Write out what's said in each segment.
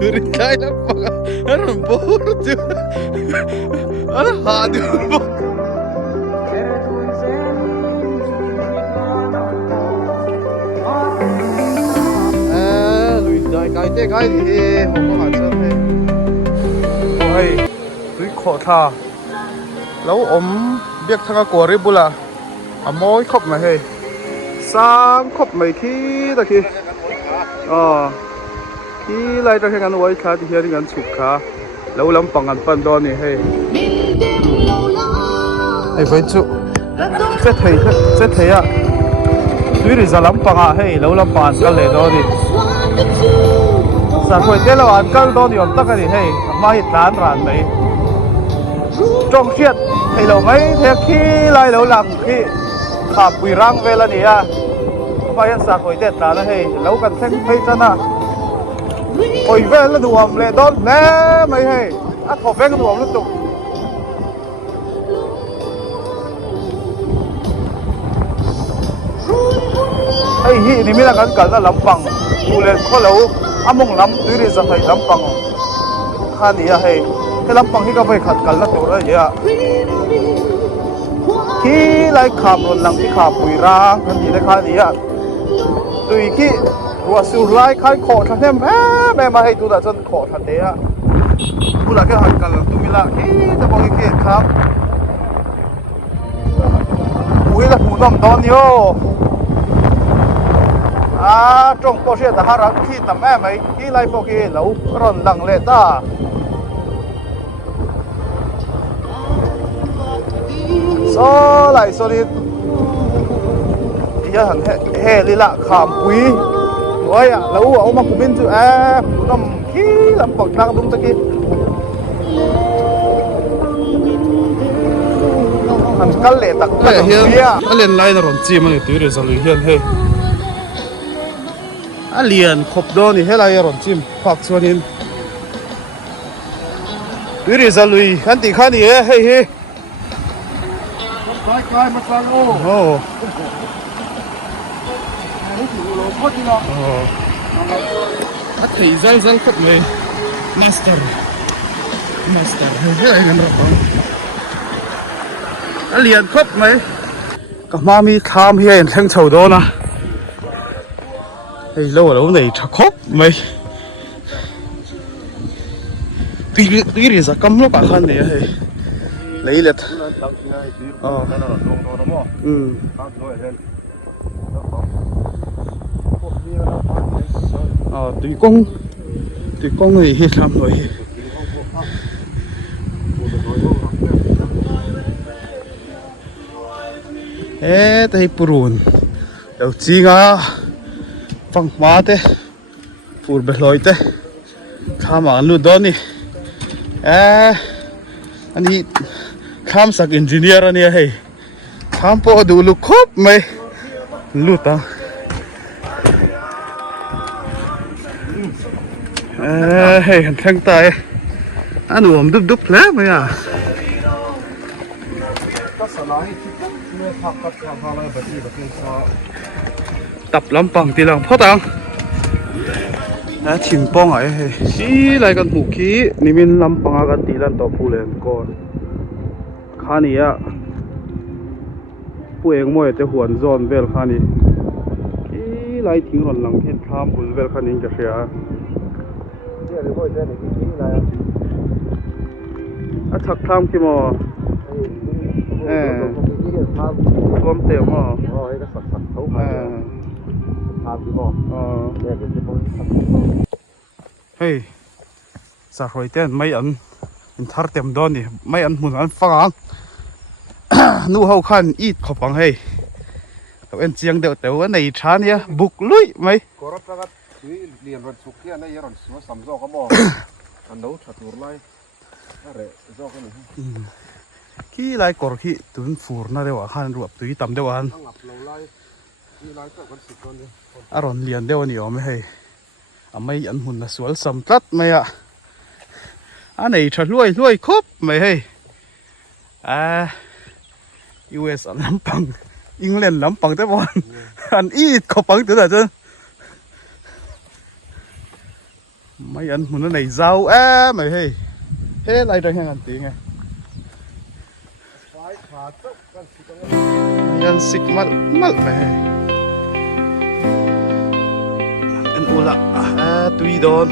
turin kaya pa ano bordo ano hadi mo lui dai cái thì không có hạn sơn thế ôi lui khó tha lâu ốm biết thằng quả ri bula à môi khóc mà hey sang khóc mày khi ta khi khi lại ta khi ngắn quay khá thì hiện ngắn chụp khá lâu lắm bằng ngắn pan đo này hey hey vậy chú chết thấy à tuy là lắm bằng à hey lâu lắm bằng cái lệ đó đi sao vậy thế là ăn cái đó thì ông tắc cái gì hey mà hiện rán mấy trong chuyện thì lâu mấy thế khi lại lâu làm khiขับวิรังเวลานี้อ่ะไปยันสักไว้เด็ดตาเลยแล้วกันเส้นไปจันนะโอ้ยเวลาดูอ่ะเลยโดนแน่ไม่ให้อ่ะขอเฟ้งดูอ่ะลุกตุกไอ้ฮีนี่ไม่ละกันกันแล้วลำปังกูเลยเขาแล้วอ่ะมองลำตื่นจะให้ลำปังข้านี่อ่ะให้ลำปังที่ก็ไปขัดกันแล้วตัวอะไรอ่ะที่ไล่ขับรถลังที่ขับปุยร่างทันทีเลยค่ะนี่อ่ะตุยกี้รัวสุดไล่ขายขอทันเทมแม่มาให้ตัวแต่จนขอทันเดียกูหลักแค่หันกันแล้วตัวมิละจะบอกอีกครับอุ้ยละหูน้องตอนนี้จงตัวเชื่อแต่หารักที่แต่แม่ไม่ที่ไล่พวกนี้แล้วร้อนดังเลยต้าโซ่ไหลโซลิดยังเฮลิละขามปุยโอ้ยอ่ะแล้วเอามาคุมบินจูน้ำขี้ลำปักทางตรงตะกี้อันกันเลยตักตักเฮียอันเลียนไล่นรนจีมันอยู่ที่เรือสลุยเฮียนเฮ้อันเลียนขบโดนี่เฮไล่นรนจีมพักส่วนนี้ที่เรือสลุยขันติขันนี่เฮ้คล้ายๆมาฟังโอ้โหอัดถี่เซลครบเลยมาสเตอร์เฮ้ยอะไรกันหรอเรียนครบไหมก็มามีคามเฮียนทั้งชาวโดนะเฮ้ยแล้วนี่จะครบไหมตีรีสักคำลูกอะไรเนี่ยเฮ้ยlấy liệt tùy con người hết làm rồi đây purun đầu chi ngà phăng má thế pur bê lôi thế tham ăn luôn đó nè anh đi tham sắc engineer anh ấy tham po đủ lục khốp mày lụt à hey thằng tay anh uống đúp đúp lẽ mày à tập lắm bằng thì lòng phát tăng chìm bong ấy xí lại con hủ khí nimin lắm bằng cái tí lần tàu phụ lên con khá này á phụ em mua để huấn zone về khá này cái lại tiếng rồi lăng hết tham huấn về khá này cái gì á chắc tham khi mà tôm tèo mà hey sao rồi tên mấy anh thar tem đó nè mấy anh muốn ăn phăng nu hậu khăn ít khó bằng hay tụi anh chiang đều đều cái này chán nhá bục lưỡi mấy liền rồi sụp kia này rồi xuống sắm gió có mò ăn đấu chặt tuột lại để gió cái này khi lại còn khi tuấn phur na đều khăn ruột tùy tầm đều ăn rồi liền đều nhiều mấy hay mấy anh muốn là xuống sắm tắt mấy ạ anh này thật lôi khốp mấy hay US anh lắm bằng England lắm bằng tới bọn anh ít có bằng tới là chứ mấy anh muốn nó này rau á mày hey thế lại đây hàng ăn tiếng nghe mấy anh xịt mắt mắt mày hey anh u lạ à tùy đòn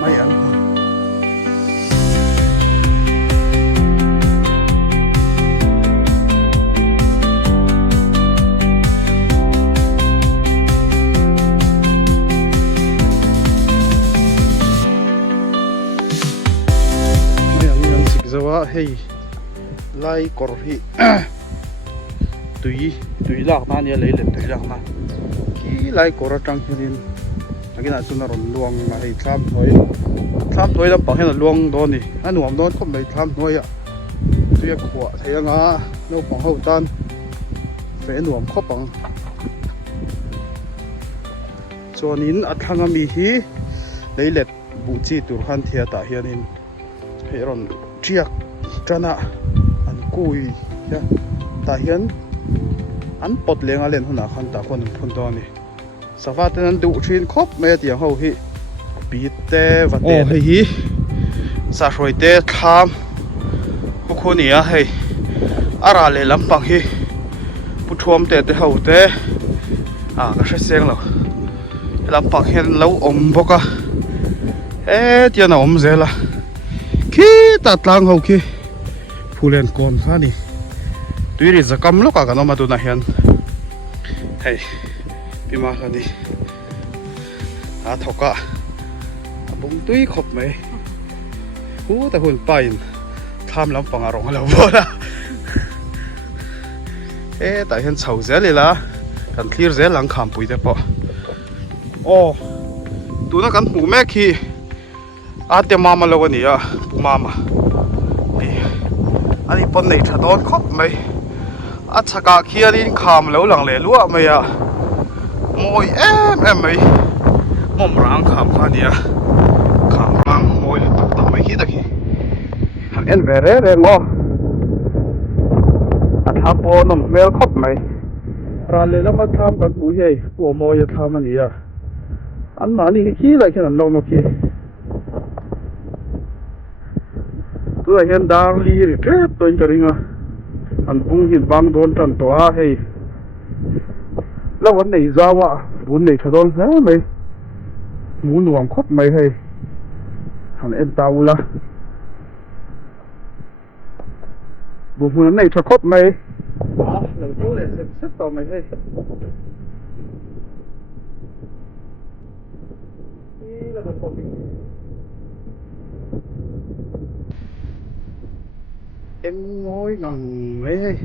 mấy anh zawa hey lai korhi tui lak na nia leile tui lak na ki lai kora tang hirin agina tuna ron luang na hei thlam thoi lam pang hen luang do ni anuam don khom mai thlam noi a tuya khwa thayanga no pang ho tan fe nuam khopang chonin athanga mi hi leilet bu chi tur khan thia ta hianin heron chiak kana an kui ya ta hian an pot lenga len huna khan ta khon phun to ni savat an du thin khop me tiang ho hi pi te va te hi sa roi te tham khu ni a hei ara le lampang hi pu thuam te te ho te a ka hre seng lo lampang hian lo om boka e tia na om zela khi ta tlang ho khi phulen kon kha ni tuiri zakam lo ka no ma tu na hian hei pima kha ni a thoka bung tui khop mai hu ta hun pain tham lam panga rong lo bola e ta hian chho zel la kan clear zel lang kham pui te po o tu na kan pu me khi ate mama lo ni ya mama ani pon nei tha don khop mai a chaka khiarin kham lo lang le lua mai ya moi em mai mom rang kham khania kham mang moi le tak tak mai hi ta khi han en vere re ngo a tha po nom mel khop mai ra le la ma tham kan pu hei pu moi ya tham ani ya an ma ni khi lai khan lo no khi tôi hiện đang đi rất tôi cho đi mà anh cũng hiện bang đồn trần tòa hay là vấn đề ra mà vấn đề thật đồn thế mày muốn nuông khóc mày hay thằng em tao là buồn này thật khóc mày lần trước lại xếp tao mày hay là một con em ngồi ngần mấy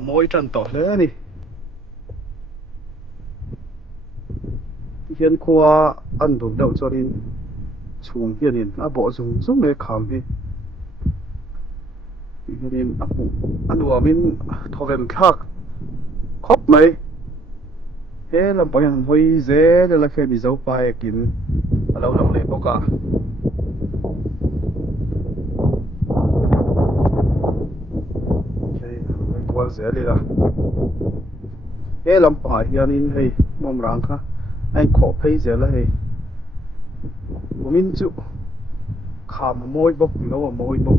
môi trần tỏ nữa nè hiện qua ăn đồ đậu cho nên xuống hiện nên à bỏ dùng giúp mấy khám đi nên ăn đồ mình thọ về khác khóc mấy thế làm bao nhiêu hơi dễ để là khi bị dấu bài kín lâu lâu lấy bốc cả qua dễ đi là thế làm bài hiện nên hay mong rằng cả anh khó thấy dễ là hay của mình chịu khám môi bốc nó môi bốc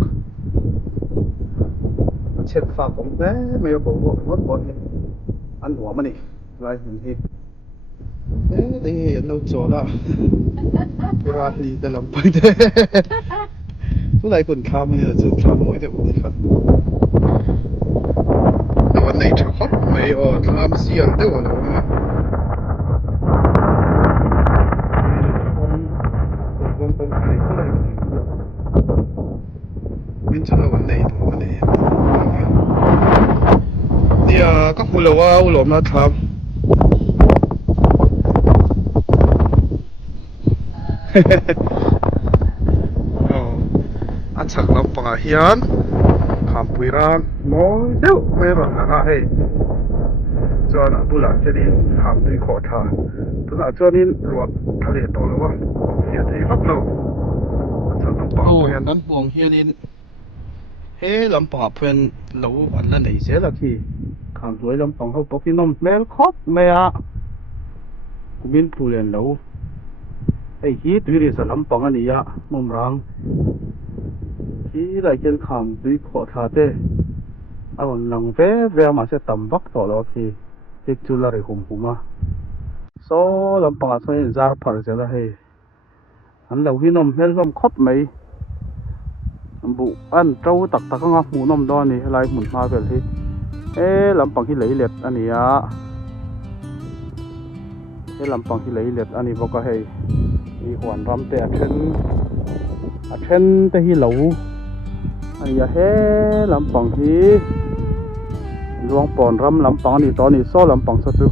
chết phá cũng thế mấy bộ mất bộ ăn quả mà nè lại mình thì thế thì hiện đâu chỗ là ra thì để làm bài thế lúc này còn khám bây giờ chỉ khám mỗi thế cũng phảiวันนี้จะขอบไม่ออกทำเสียงตัวหนูนะผมใครเท่าไหร่มินจะวันนี้เนี่ยก็พูดแล้วว่าอุลมนะครับอันชักลำปางเฮียนขามปุยรางมอเจ้าไม่รักนะเฮ้จวนบุหรี่จะนี่ขามด้วยขอทาตุนจวนนี้รวดทะเลต่อแล้ววะเสียใจฟักเราชักลำปางเฮียนนั้นปวงเฮียน he lampang pen lo an la nei se la khi khang duai lampang ho poki nom mel khop me a kumin pulen lo ei hi tuiri sa lampang ani ya mum rang hi lai ken khang dui kho tha te a on lang ve ma se tam bak to lo khi tik chu la ri hum a so lampang a sai zar phar se la he an lo hi nom mel nom khop mai bu an trâu tak tak nga mu nom do ni lai mun ma vel hi lampang hi lei let ani a lampang hi lei let ani boka hei i huan ram te a then te hi lo ani a he lampang hi luang pon ram lampang ni to ni so lampang sa chu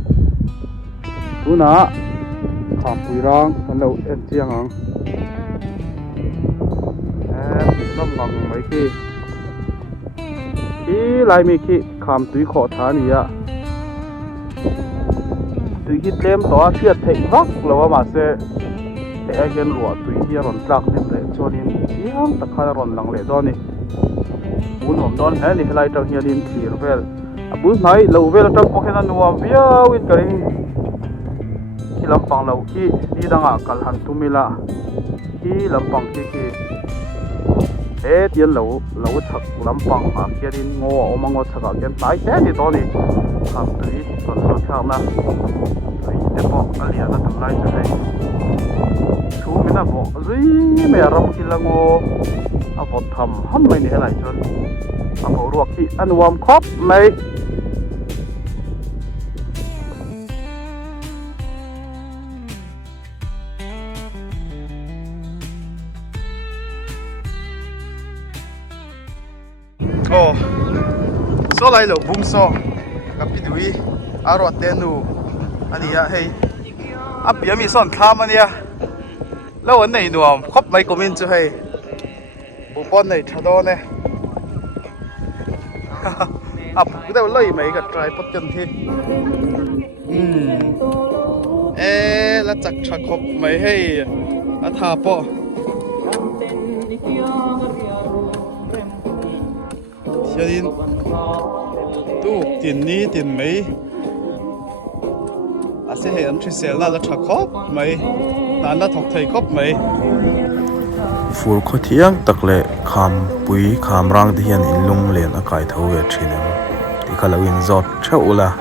tuna kham pui rang kan lo en chiang ang lâm bằng mấy khi lại mi khi khám túi khó thả nì ạ túi hít lem đó siết thịnh vắc là mà sẽ để gen lụa túi kia ròn lạc nên để cho nên chiang tất cả ròn lằng lệ đó nì muốn hỏng đón hết nì lại trong hiền thì về bữa nay lâu về là trong bọc hen nuông bia win cái khi lâm bằng lâu khi đi đang à cần hẳn tu mi la khi lâm bằng khi tiền lâu thật lắm bằng mà kia đi ngô mà ngô thật cái tái thế thì đó đi làm tùy còn sao theo na tùy để bỏ cái liền là tầm lại cho hay chú mình là bỏ dưới mẹ rong kia là ngô à bỏ thầm hâm mày này lại cho à bỏ ruột thì ăn warm cup mày so lai lo bung so kapidui aro tenu ania hei apia mi son kham ania lo an nei nuam khop mai komin chu hei bu pon nei thado ne ap ku deu loi mai ka try pot chen thi la chak thak khop mai hei a tha po Thiên tu tiền ní tiền mấy à sẽ hệ ấm chơi xẻo là chặt khóc mấy là nó thọc thầy khóc mấy phul kho thiang tak le kham pui kham rang te hian in lung len a kai tho ve thinam ti khala win zot theu la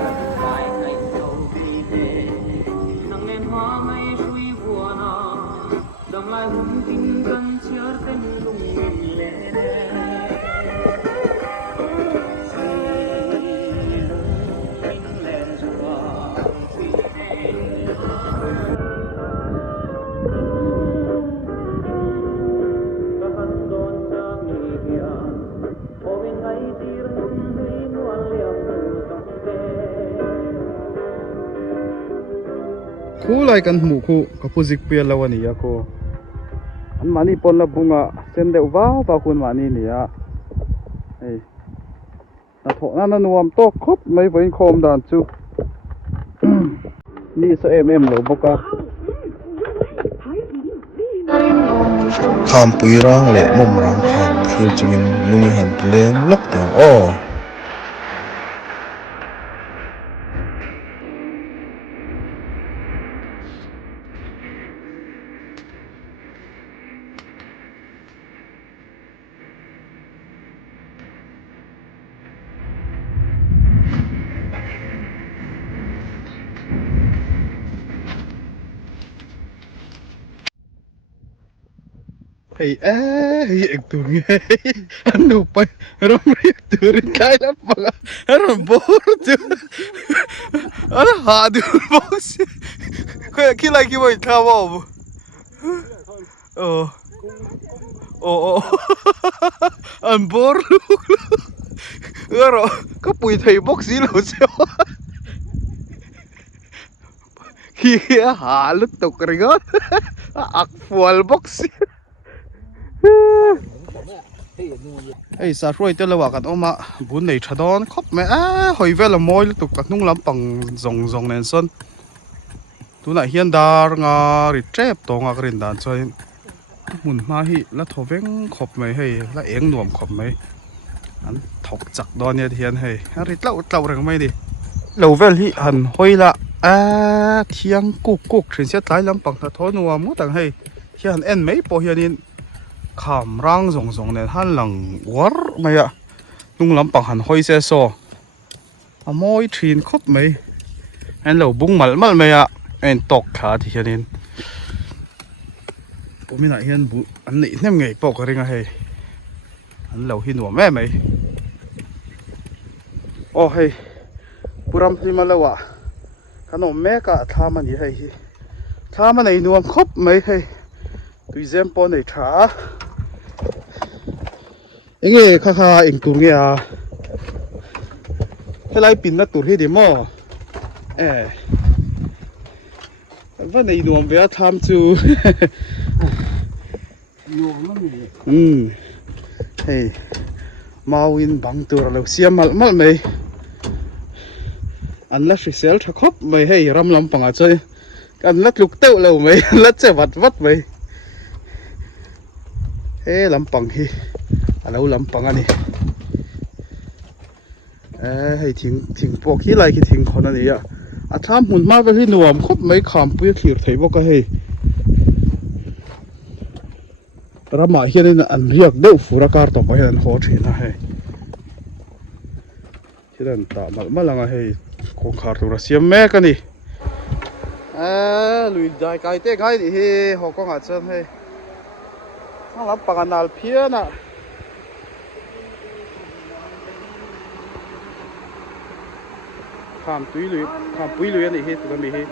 khu lại căn mũ khu có phụ dịch bia lâu anh ấy cô anh mani pon là bunga sen đều vào khuôn mani nè ấy là thọ nó nuông to khóc mấy với khom đàn chú ni sao em lẩu bốc à kham pui rang le mum rang khan khil chungin lung han lem lok ta o hey hey ek tu nge anu pa rom ri turin kai la pa rom bor tu ana ha du bos ko ki lai ki moi ka bo an bor lu ro có bùi thầy bốc xí lỗ xeo khi hạ lúc tục rồi đó ạc phùa bốc xí ấy sao rồi tôi là bảo cái ông ạ bún này thật đó khóc mẹ hồi về là môi lúc tục các nung lắm bằng rồng rồng nền xuân tôi lại hiện đà ngà rít chép to ngà cái đàn cho muốn mà hi là thổ veng khóc mày hay là eng nuông khóc mày อันถกจักดอนเนี่ยเทียนเฮ้ยริดเล่าเต่าเรื่องไม่ดิเราเวลที่หันห้อยละเทียงกุกถึงเสียท้ายลำปังตะท้อนัวมุตังให้เทียนเอ็นไม่พอเฮียนินขามร่างส่งเนี่ยหันหลังวัดไม่อะลุงลำปังหันห้อยเสียโซมอยทีนครบไหมอันเราบุ้งมัลไม่อะอันตกขาที่เฮียนินผมไม่น่าเห็นบุอันนี้เนี่ยไงปอกอะไรกันให้อันเราเห็นหัวแม่ไหมโอ้เฮ้ยปุรำพิมาแล้ววะขนมแม่ก็ทำมันยี่ให้ทำมันในนวมครบไหมให้ตุยเซมปอนในขาเอ็งข้าเอ็งตัวเงี้ยให้ไล่ปินนัดตัวให้ดีมั้งว่าในนวมเวลาทำจูเฮ้ยมาวินบังตัวเราเสียมัลไหมอันละสิเซลทักครบไหมให้รำลำปังอาจจะอันละลูกเต้าเราไหมละเจ็บวัดไหมเฮ้ลำปังฮีเราลำปังอันนี้ให้ทิ้งพวกที่ไรที่ทิ้งคนอันนี้อ่ะทำหุ่นมาไปที่หน่วมครบไหมขามปุ้ยขีดไถบอกก็ให้ประมาณที่นี่อันเรียกเด้อฟูรากาต่อไปอันโหดที่นะให้ที่นั่นตามมาลังให้คงขาดตัวเสียแม่กันนี่ลุยใจไกลเต้ไกลดิเฮ้หอกก็อาจจะให้ทั้งรับปากนาลเพี้ยนะข้ามปุ้ยลุยนี่เฮ้ตัวนี้เฮ้